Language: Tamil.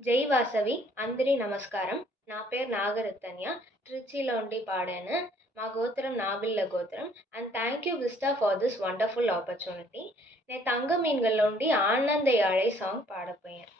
జై వాసవి అందరి నమస్కారం. నా పేరు నాగరత్నయ్య. ట్రిచిలో ఉండి పాడాను. మా గోత్రం నాబిళ్ళ గోత్రం. And thank you vista for this wonderful opportunity. నేను தங்க மீன்கள்ல ఉండి ஆனந்த யாழை சாங் பாடப்போயேன்.